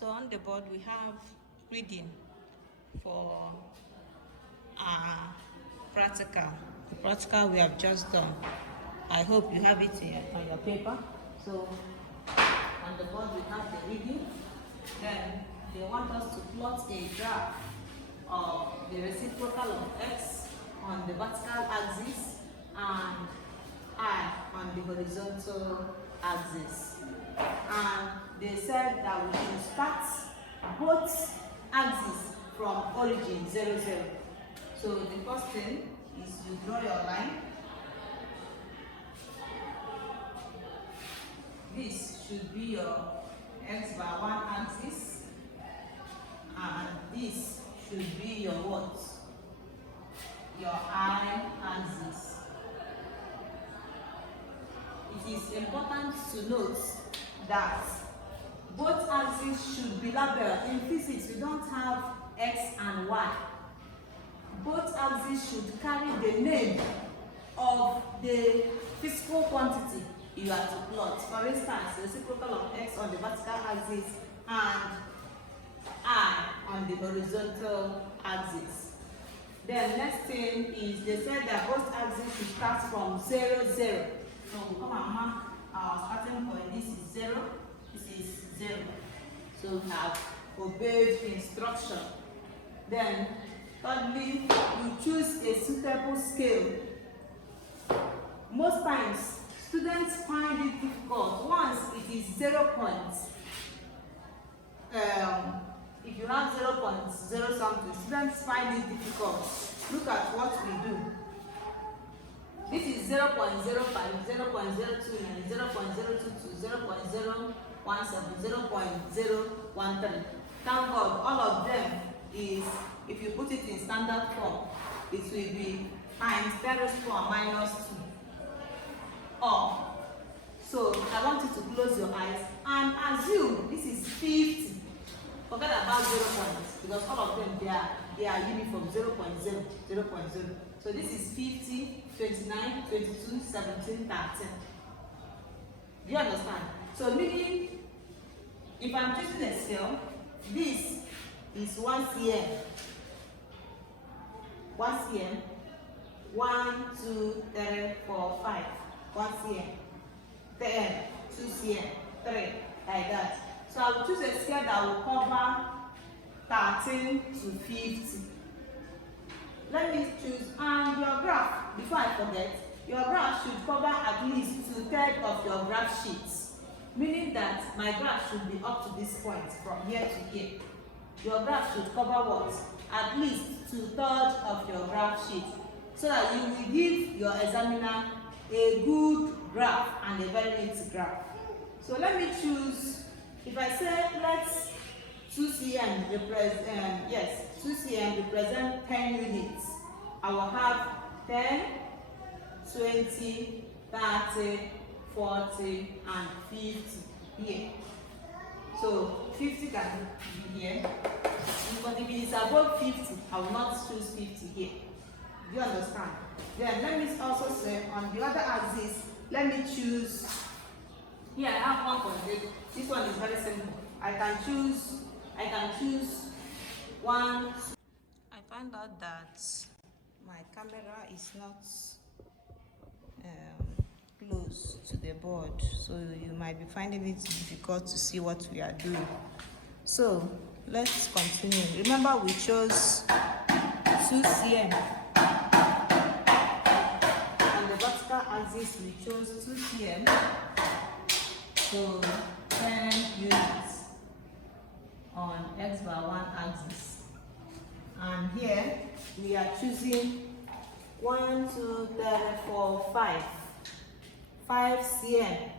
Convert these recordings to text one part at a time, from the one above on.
So on the board we have reading for our practical. The practical we have just done. I hope you have it on your paper. So on the board we have the reading. Then they want us to plot a graph of the reciprocal of x on the vertical axis and I on the horizontal axis. And they said that we should start both axes from origin 0, 0. So the first thing is you draw your line. This should be your x by 1 axis, and this should be your what? Your I axis. It is important to note that both axes should be labeled. In physics, we don't have x and y. Both axes should carry the name of the physical quantity you are to plot. For instance, the reciprocal of x on the vertical axis and I on the horizontal axis. Then next thing is they said that both axes should start from 0, 0. So we come and mark our starting point. This is 0, this is 0. So we have obeyed instruction. Then thirdly, you choose a suitable scale. Most times, students find it difficult once it is 0 points. If you have 0.0 something, students find it difficult. Look at what we do. This is 0.05, 0.029, 0.022, 0.017, 0.013. Thank God, all of them is, if you put it in standard form, it will be times 10 raised to power minus 2. Or, so I want you to close your eyes and assume this is 50. Forget about 0 points because all of them they are uniform 0.0, 0.0. So this is 50, 29, 22, 17, 13. Do you understand? So meaning, if I'm choosing a scale, this is 1 cm. 1 cm. 1, 2, 3, 4, 5. 1 cm. 10, 2 cm, 3, like that. So I will choose a scale that will cover 13 to 50. Let me choose, and your graph, before I forget, your graph should cover at least 2/3 of your graph sheets. Meaning that my graph should be up to this point, from here to here. Your graph should cover what? At least 2/3 of your graph sheet. So that you will give your examiner a good graph and a very neat graph. So let me choose, if I say let's 2 cm represent, 2 cm represent 10 units. I will have 10, 20, 30, 40, and 50 here. So 50 can be here. But if it is above 50, I will not choose 50 here. Do you understand? Then let me also say on the other axis, let me choose. Here I have 1.8. This one is very simple. I can choose 1. I find out that my camera is not close to the board, so you might be finding it difficult to see what we are doing. So let's continue. Remember, we chose 2 cm. On the vertical axis, we chose 2 cm. So 10 units on x by 1 axis. And here we are choosing 1, 2, 3, 4, 5. 5 cm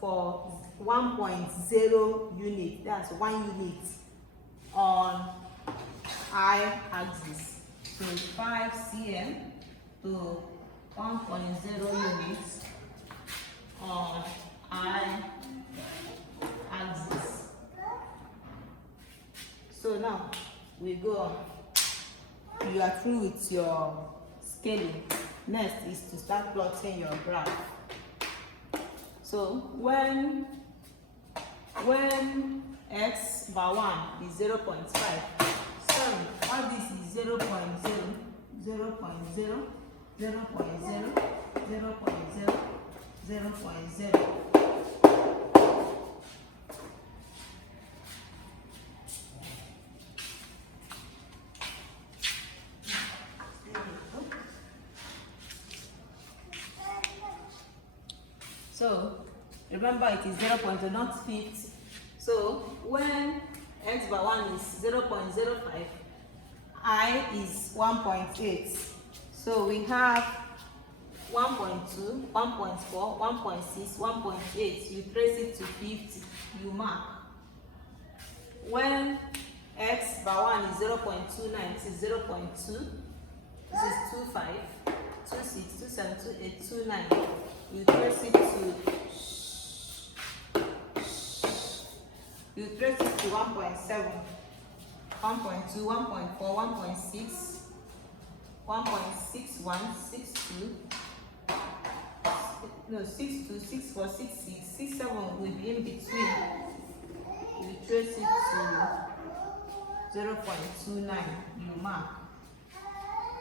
for 1.0 unit. That's 1 unit on I axis. So 5 cm to 1.0 units on I axis. So now we go on. You are through with your scaling. Next is to start plotting your graph. So when x bar 1 is 0.5. So all this is 0.0, 0.0, 0.0, 0.0, 0.0. So remember it is 0.0, not 50. So when x bar 1 is 0.05, I is 1.8. So we have 1.2, 1.4, 1.6, 1.8. You trace it to 50, you mark. When x bar 1 is 0.29, this is 0.2, this is 25, 26, 27, 28, 29. You trace it to 1.7, 1.2, 1.4, 1.6, 1.61, 62, no, 62, 64, 66, 67 will be in between. You trace it to 0.29, you mark.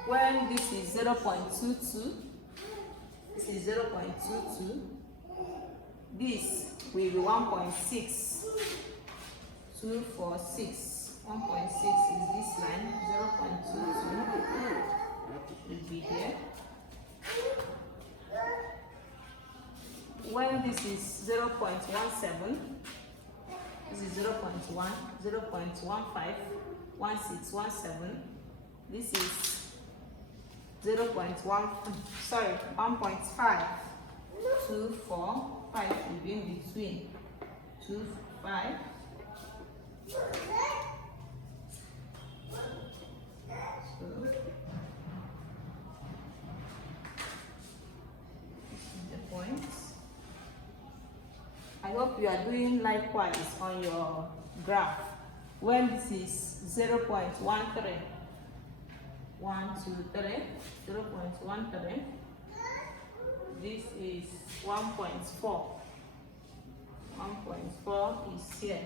When this is 0.22, this is 0.22, this will be 1.6, 246. 1.6 is this line, 0.22 will be here. When this is 0.17, this is 0.1, 0.15, 1617, this is 0.1, sorry, 1.5, 2, 4, 5 will be in between, 2, 5. So this is the points. I hope you are doing likewise on your graph. When this is 0.13, 1, 2, 3, 0.13, this is 1.4. 1.4 is here.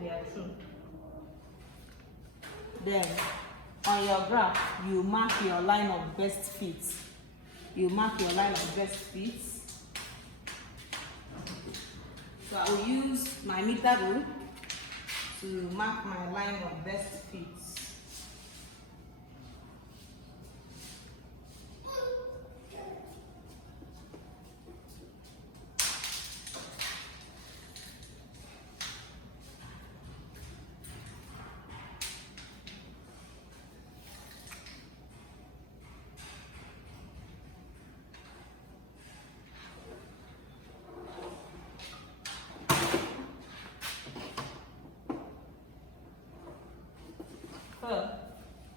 They are true. Then on your graph, you mark your line of best fits. You mark your line of best fits. So I will use my meter rule to mark my line of best fits.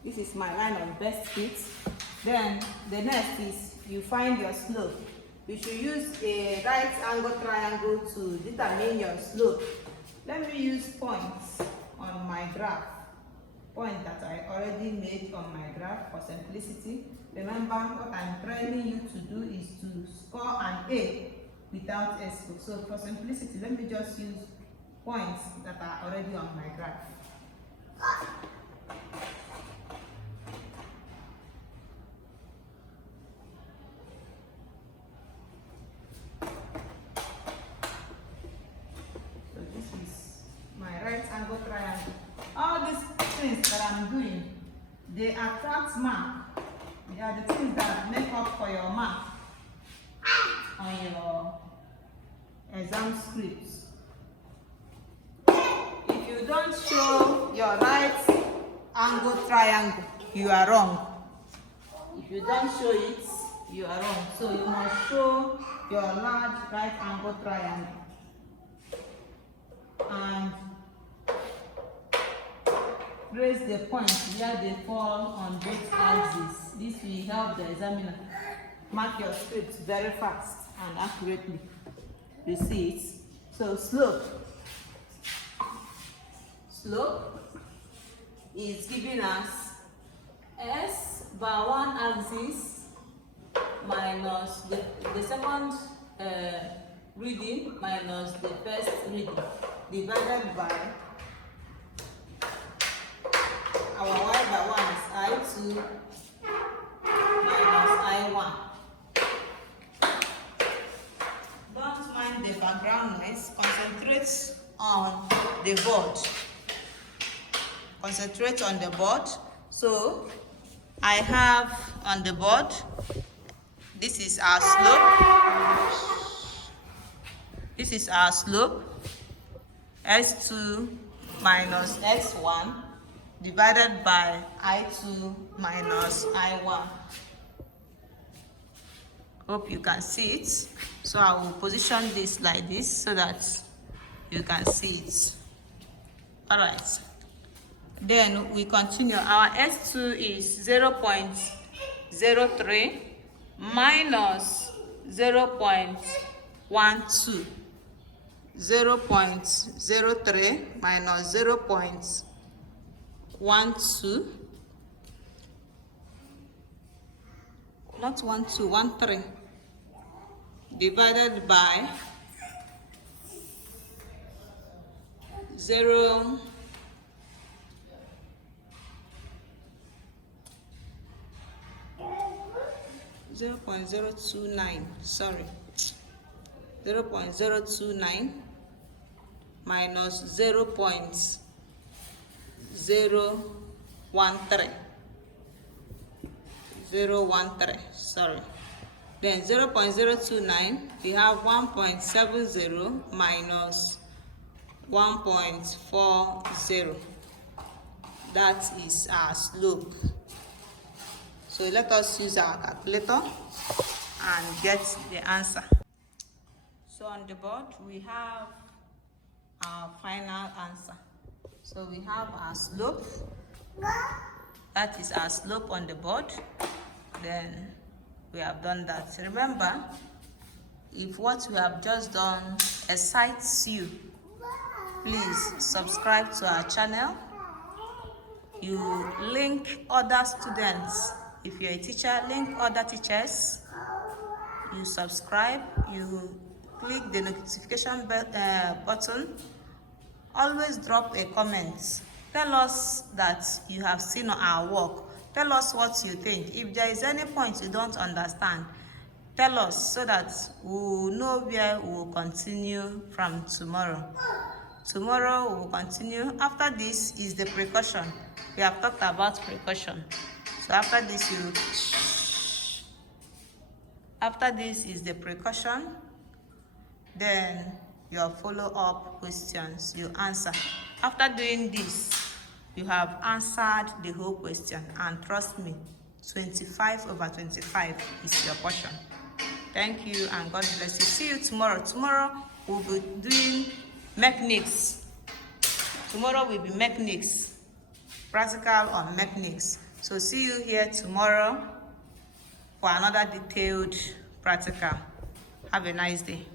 This is my line of best fit. Then the next is you find your slope. You should use a right angle triangle to determine your slope. Let me use points on my graph. Point that I already made on my graph for simplicity. Remember, what I'm training you to do is to score an A without a slope. So for simplicity, let me just use points that are already on my graph. Triangle. All these things that I'm doing, they attract mark. They are the things that make up for your mark on your exam scripts. If you don't show your right angle triangle, you are wrong. If you don't show it, you are wrong. So you must show your large right angle triangle. And trace the points where they fall on both axes. This will help the examiner mark your script very fast and accurately. You see it? So slope is giving us S bar 1 axis minus the second reading minus the first reading divided by our y by 1 is I2 minus I1. Don't mind the background noise. Concentrate on the board. Concentrate on the board. So I have on the board, this is our slope. This is our slope, x2 minus x1 divided by I2 minus I1. Hope you can see it. So I will position this like this so that you can see it. All right. Then we continue. Our S2 is 0.03 minus 0.12. 0.03 minus 0.12. Not 12, 13. Divided by 0.029. Sorry, 0.029 minus 0.013. 0.13. Sorry. Then 0.029, we have 1.70 minus 1.40. That is our slope. So let us use our calculator and get the answer. So on the board, we have our final answer. So we have our slope. That is our slope on the board. Then we have done that. Remember, if what we have just done excites you, please subscribe to our channel. You link other students. If you're a teacher, link other teachers. You subscribe, you click the notification button. Always drop a comment. Tell us that you have seen our work. Tell us what you think. If there is any point you don't understand, tell us so that we will know where we will continue from tomorrow. Tomorrow we will continue. After this is the precaution. We have talked about precaution. So after this is the precaution. Then your follow-up questions you answer. After doing this, you have answered the whole question, and trust me, 25/25 is your portion. Thank you and God bless you. See you tomorrow. Tomorrow we'll be doing mechanics. Tomorrow will be mechanics, practical on mechanics. So see you here tomorrow for another detailed practical. Have a nice day.